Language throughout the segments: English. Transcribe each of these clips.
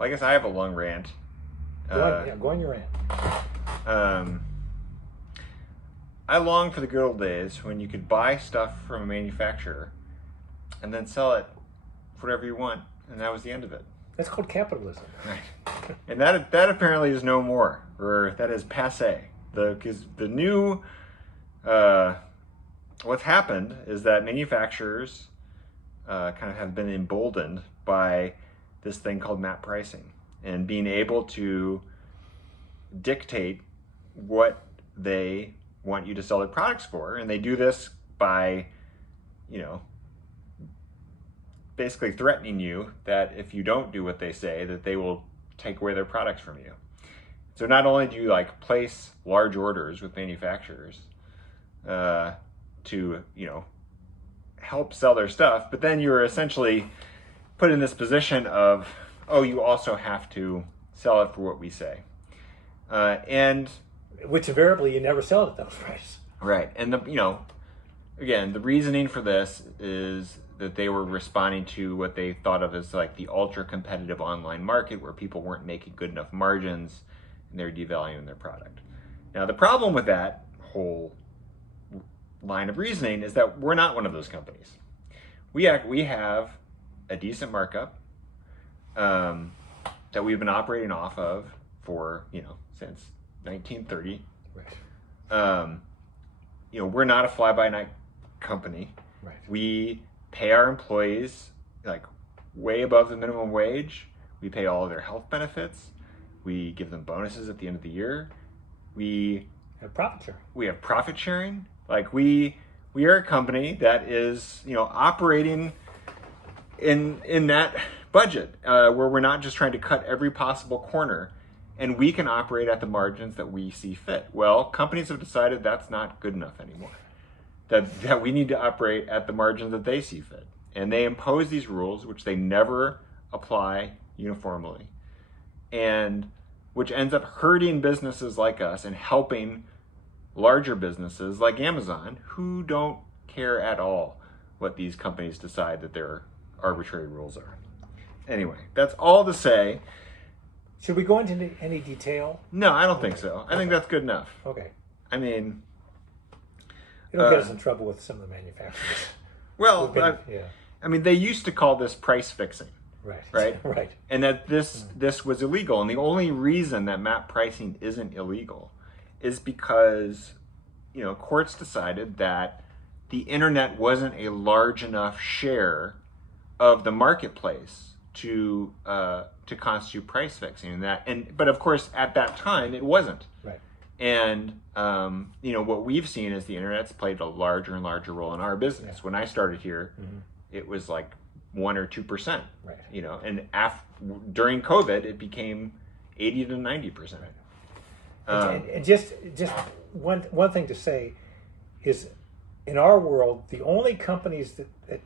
Well, I guess I have a long rant. Go on your rant. I long for the good old days when you could buy stuff from a manufacturer and then sell it for whatever you want, and that was the end of it. That's called capitalism. Right. And that apparently is no more, or that is passé. Because the new, what's happened is that manufacturers kind of have been emboldened by this thing called map pricing and being able to dictate what they want you to sell their products for. And they do this by, basically threatening you that if you don't do what they say, that they will take away their products from you. So not only do you place large orders with manufacturers to help sell their stuff, but then you're essentially put in this position of, oh, you also have to sell it for what we say, and which invariably you never sell it at those prices. Right, and again, the reasoning for this is that they were responding to what they thought of as the ultra competitive online market where people weren't making good enough margins and they're devaluing their product. Now, the problem with that whole line of reasoning is that we're not one of those companies. We have a decent markup that we've been operating off of for, since 1930. Right. We're not a fly-by-night company. Right. We pay our employees way above the minimum wage. We pay all of their health benefits. We give them bonuses at the end of the year. We have profit sharing. We have profit sharing. We are a company that is operating in that budget where we're not just trying to cut every possible corner, and we can operate at the margins that we see fit. Well, companies have decided that's not good enough anymore. That we need to operate at the margins that they see fit. And they impose these rules, which they never apply uniformly, and which ends up hurting businesses like us and helping larger businesses like Amazon, who don't care at all what these companies decide that their arbitrary rules are. Anyway, that's all to say. Should we go into any detail? No, I don't think so. I think that's good enough. Okay. I mean, it'll get us in trouble with some of the manufacturers. Well, they used to call this price fixing. Right. Right. And that this was illegal. And the only reason that map pricing isn't illegal is because, courts decided that the internet wasn't a large enough share of the marketplace to constitute price fixing. But of course, at that time, it wasn't. Right. And what we've seen is the internet's played a larger and larger role in our business. Yeah. When I started here, it was 1 or 2%. Right. And during COVID, it became 80 to 90%. Right. And just one thing to say is, in our world, the only companies that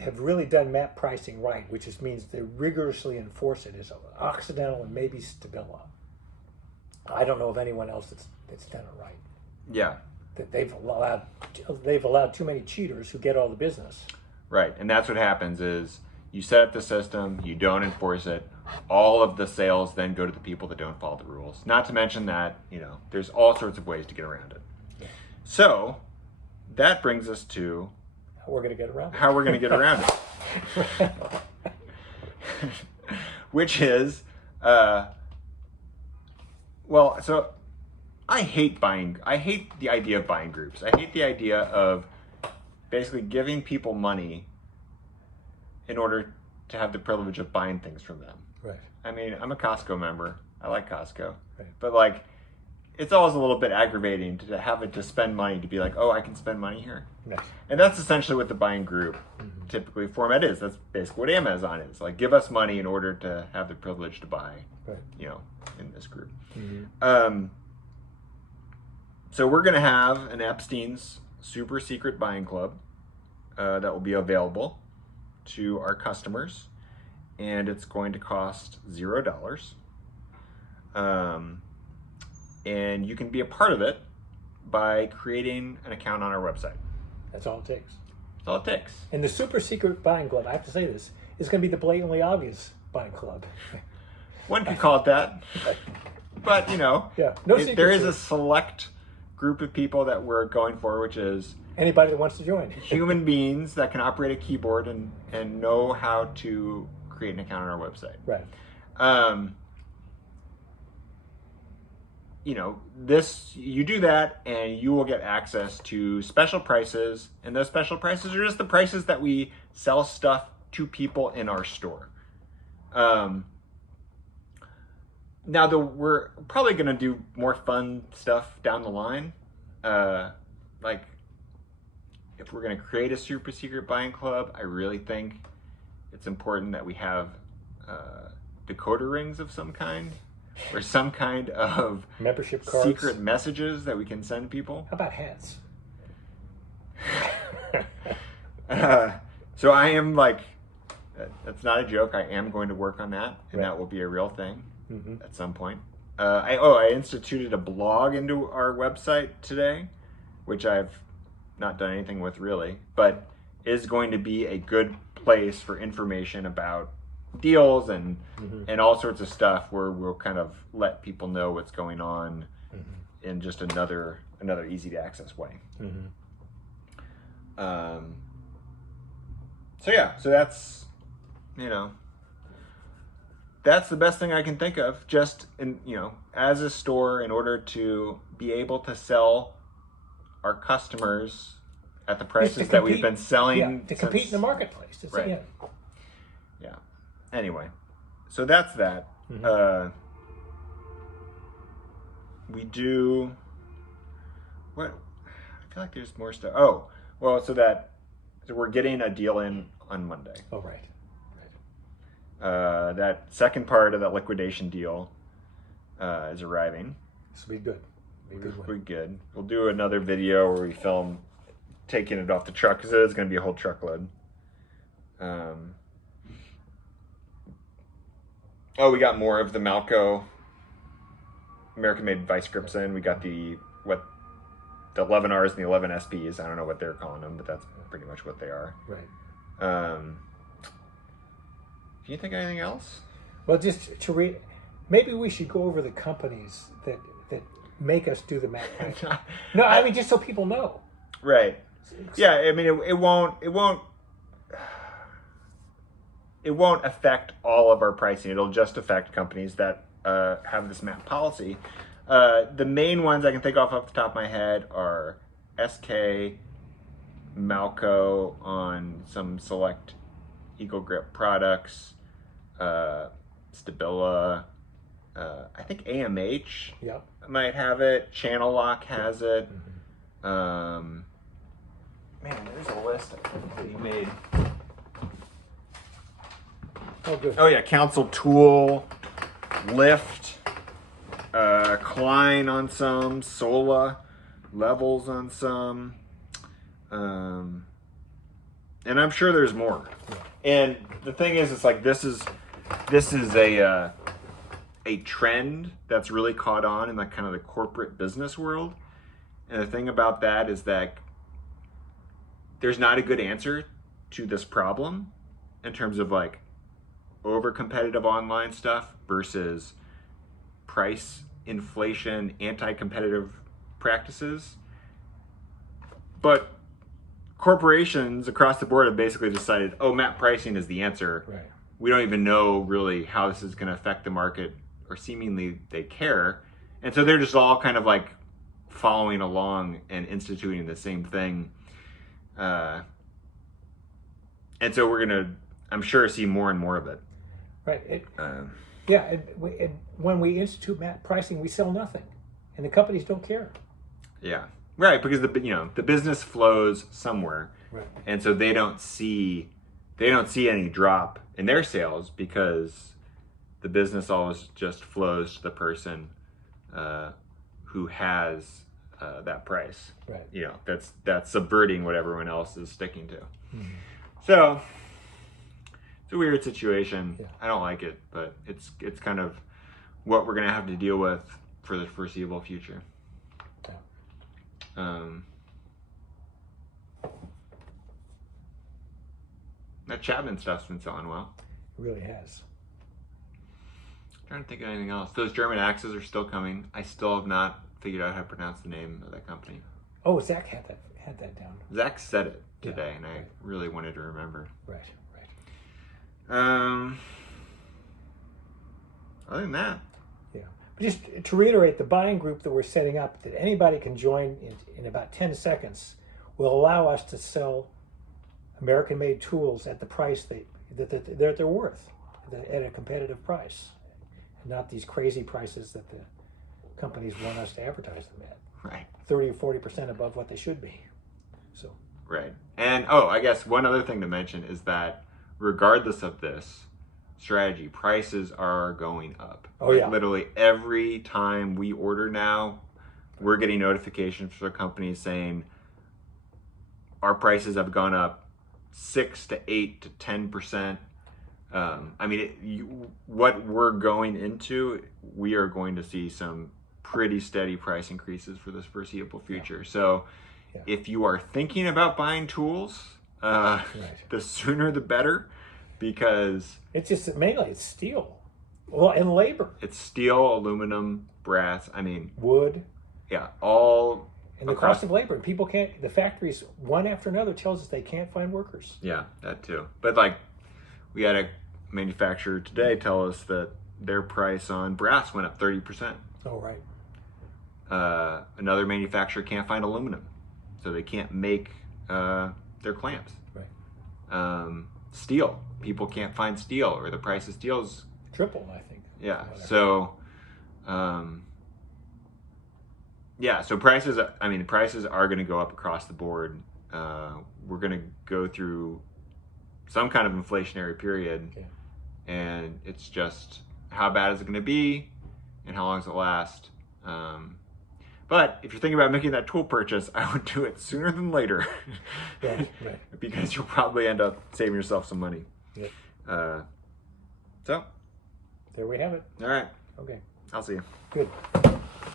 have really done map pricing right, which means they rigorously enforce it, is Occidental and maybe Stabila. I don't know of anyone else that's done it right. Yeah. That they've allowed too many cheaters who get all the business. Right, and that's what happens is you set up the system, you don't enforce it, all of the sales then go to the people that don't follow the rules. Not to mention that, there's all sorts of ways to get around it. Yeah. So that brings us to how we're going to get around it. Which is, so I hate the idea of buying groups. I hate the idea of basically giving people money in order to have the privilege of buying things from them. Right. I mean, I'm a Costco member. I like Costco. Right. But it's always a little bit aggravating to have it to spend money to be oh, I can spend money here. Right. And that's essentially what the buying group typically format is. That's basically what Amazon is. Give us money in order to have the privilege to buy, right. In this group. Mm-hmm. So we're going to have an Epstein's super secret buying club that will be available to our customers, and it's going to cost $0. And you can be a part of it by creating an account on our website. That's all it takes. That's all it takes. And the super secret buying club, I have to say this, is going to be the blatantly obvious buying club. One could call it that. But, No there is secrets a select group of people that we're going for, which is anybody that wants to join. human beings that can operate a keyboard and know how to create an account on our website. Right. You do that and you will get access to special prices, and those special prices are just the prices that we sell stuff to people in our store. Now, we're probably going to do more fun stuff down the line. Like, if we're going to create a super secret buying club, I really think it's important that we have decoder rings of some kind, or some kind of membership cards, secret messages that we can send people. How about hats? So I am that's not a joke. I am going to work on that, and that will be a real thing at some point. I instituted a blog into our website today, which I've not done anything with really, but is going to be a good place for information about deals and all sorts of stuff, where we'll kind of let people know what's going on in just another easy to access way. So that's that's the best thing I can think of. Just as a store, in order to be able to sell our customers at the prices that we've been selling to compete in the marketplace. Right. Yeah. Anyway, so that's that. We do what? I feel like there's more stuff. Oh, well, so we're getting a deal in on Monday. Oh, right. That second part of that liquidation deal is arriving. This will be good. We're good. We'll do another video where we film taking it off the truck, because it is going to be a whole truckload. We got more of the Malco American-made vice grips in. We got the 11Rs and the 11 SPs. I don't know what they're calling them, but that's pretty much what they are. Right. Do you think anything else? Well, just to read, maybe we should go over the companies that make us do the math. No, I mean, just so people know. Right. Yeah, I mean, it won't affect all of our pricing. It'll just affect companies that have this MAP policy. The main ones I can think of off the top of my head are SK, Malco on some select Eagle Grip products, Stabila, I think AMH might have it, Channel Lock has it. Man, there's a list that he made. Oh, good. Oh yeah, Council Tool, Lift, Klein on some, Sola, Levels on some, and I'm sure there's more. And the thing is, it's like this is a trend that's really caught on in like kind of the corporate business world. And the thing about that is that there's not a good answer to this problem in terms of like over competitive online stuff versus price inflation, anti-competitive practices. But corporations across the board have basically decided, MAP pricing is the answer. Right. We don't even know really how this is going to affect the market, or seemingly they care. And so they're just all kind of like following along and instituting the same thing. And so we're going to, I'm sure, see more and more of it. Right. When we institute MAP pricing, we sell nothing, and the companies don't care. Yeah. Right, because the business flows somewhere. Right. And so they don't see any drop in their sales, because the business always just flows to the person who has that price. Right. That's subverting what everyone else is sticking to. Mm-hmm. So it's a weird situation. Yeah. I don't like it, but it's kind of what we're gonna have to deal with for the foreseeable future. Yeah. That Chapman stuff's been selling well. It really has. Trying to think of anything else. Those German axes are still coming. I still have not figured out how to pronounce the name of that company. Oh, Zach had that down. Zach said it today, and I really wanted to remember. Right. Other than that, yeah. But just to reiterate, the buying group that we're setting up, that anybody can join in about 10 seconds, will allow us to sell American-made tools at the price that they're worth, at a competitive price, and not these crazy prices that the companies want us to advertise them at. Right. 30 or 40% above what they should be. So. Right. And I guess one other thing to mention is that regardless of this strategy, prices are going up. Oh, yeah. Literally every time we order now, we're getting notifications from companies saying our prices have gone up 6 to 8 to 10%. What we're going into, we are going to see some pretty steady price increases for this foreseeable future. Yeah. So if you are thinking about buying tools, the sooner the better, because it's just mainly it's steel, well, and labor. It's steel, aluminum, brass. Wood. Yeah, all. And the cost of labor. And people can't. The factories, one after another, tells us they can't find workers. Yeah, that too. But we had a manufacturer today tell us that their price on brass went up 30%. Oh, right. Another manufacturer can't find aluminum, so they can't make their clamps. Right. Steel. People can't find steel, or the price of steel is triple, I think. Yeah. So, so prices. Prices are going to go up across the board. We're going to go through some kind of inflationary period, and it's just how bad is it going to be, and how long does it last? But if you're thinking about making that tool purchase, I would do it sooner than later. Right. Because you'll probably end up saving yourself some money. Yeah. So. There we have it. All right. Okay. I'll see you. Good.